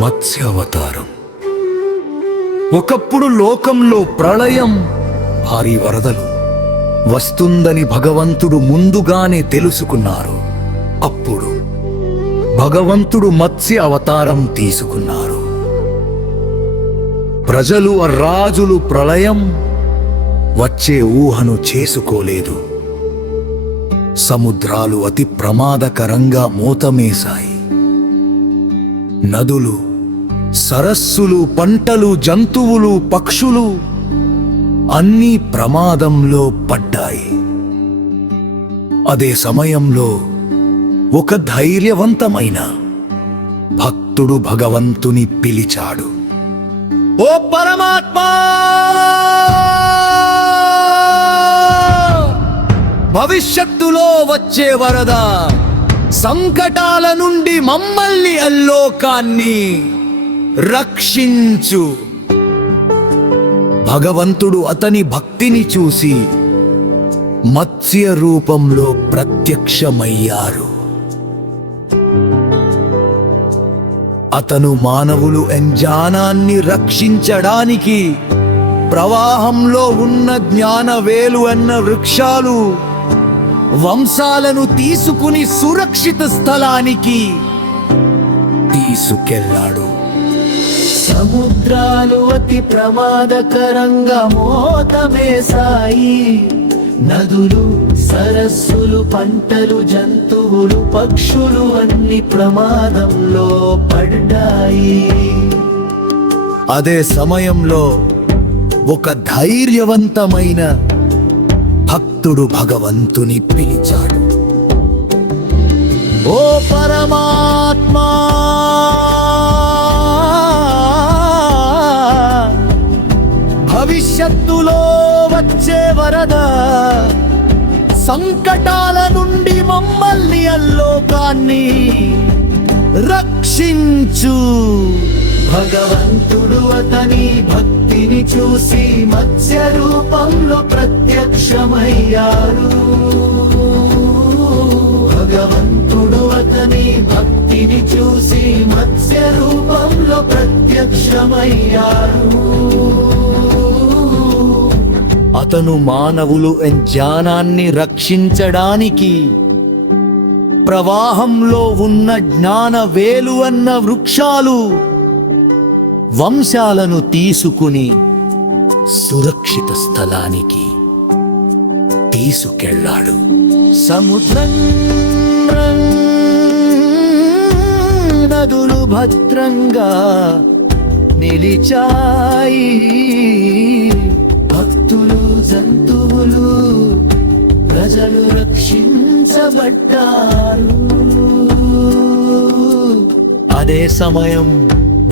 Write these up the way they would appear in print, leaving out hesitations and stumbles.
మత్స్యావతారం. ఒకప్పుడు లోకంలో ప్రళయం, భారీ వరదలు వస్తుందని భగవంతుడు ముందుగానే తెలుసుకున్నారు. అప్పుడు భగవంతుడు మత్స్య అవతారం తీసుకున్నారు. ప్రజలు రాజులు ప్రళయం వచ్చే ఊహను చేసుకోలేదు. సముద్రాలు అతి ప్రమాదకరంగా మూతమేశాయి. నదులు, సరస్సులు, పంటలు, జంతువులు, పక్షులు అన్నీ ప్రమాదంలో పడ్డాయి. అదే సమయంలో ఒక ధైర్యవంతమైన భక్తుడు భగవంతుని పిలిచాడు. ఓ పరమాత్మా, భవిష్యత్తులో వచ్చే వరద సంకటాల నుండి మమ్మల్ని, అల్లోకాన్ని రక్షించు. భగవంతుడు అతని భక్తిని చూసి మత్స్య రూపంలో ప్రత్యక్షమయ్యారు. అతను మానవులు జ్ఞానాన్ని రక్షించడానికి ప్రవాహంలో ఉన్న జ్ఞానవేలు అన్న వృక్షాలు వంశాలను తీసుకుని సురక్షిత స్థలానికి తీసుకెళ్ళాడు. సముద్రాలు అతి ప్రమాదకరంగా మోతమేశాయి. నదులు, సరస్సులు, పంటలు, జంతువులు, పక్షులు అన్ని ప్రమాదంలో పడ్డాయి. అదే సమయంలో ఒక ధైర్యవంతమైన భక్తుడు భగవంతుని పిలిచాడు. ఓ పరమాత్మా, భవిష్యత్తులో వచ్చే వరద సంకటాల నుండి మమ్మల్ని, అల్లోకాన్ని రక్షించు. భగవంతుడు అతని భక్తిని చూసి మత్స్య రూపంలో ప్రత్యక్షమయ్యారు. భగవంతుడు అతని భక్తిని చూసి మత్స్య రూపంలో ప్రత్యక్షమయ్యారు. అతను మానవులు జ్ఞానాన్ని రక్షించడానికి ప్రవాహంలో ఉన్న జ్ఞానవేలు అన్న వృక్షాలు వంశాలను తీసుకుని సురక్షిత స్థలానికి తీసుకెళ్ళాడు. సముద్రం, నదులు భద్రంగా నిలిచాయి. భక్తులు, జంతువులు, ప్రజలు రక్షించబడ్డారు. అదే సమయం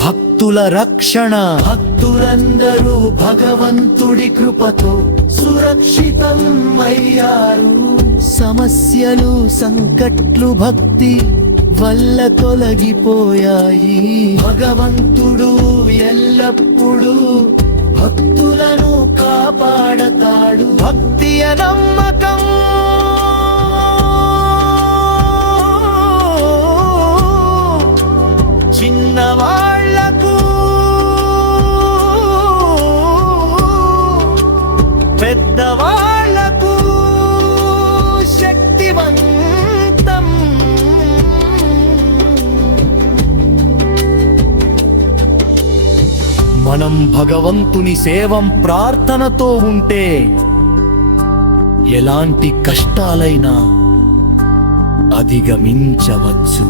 భక్తుల రక్షణ, భక్తులందరూ భగవంతుడి కృపతో సురక్షితం అయ్యారు. సమస్యలు, సంకట్లు భక్తి వల్ల తొలగిపోయాయి. భగవంతుడు ఎల్లప్పుడూ భక్తులను కాపాడతాడు. భక్తి నమ్మకం చిన్నవాళ్లకు, పెద్దవాళ్లకు శక్తివంతం. మనం భగవంతుని సేవం ప్రార్థనతో ఉంటే ఎలాంటి కష్టాలైనా అధిగమించవచ్చు.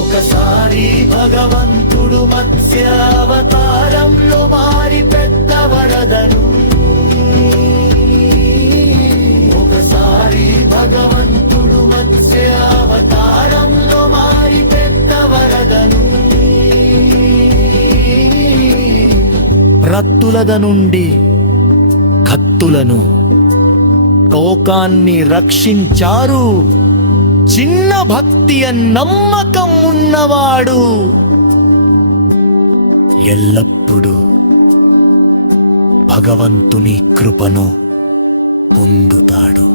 ఒకసారి భగవంతుడు మత్స్యావతారంలో మారి పెద్ద వరదను, ఒకసారి భగవంతుడు మత్స్యావతారంలో మారి పెద్ద వరదను రత్తులద నుండి కత్తులను, లోకాన్ని రక్షించారు. చిన్న భక్తి నమ్మకం ఉన్నవాడు ఎల్లప్పుడూ భగవంతుని కృపను పొందుతాడు.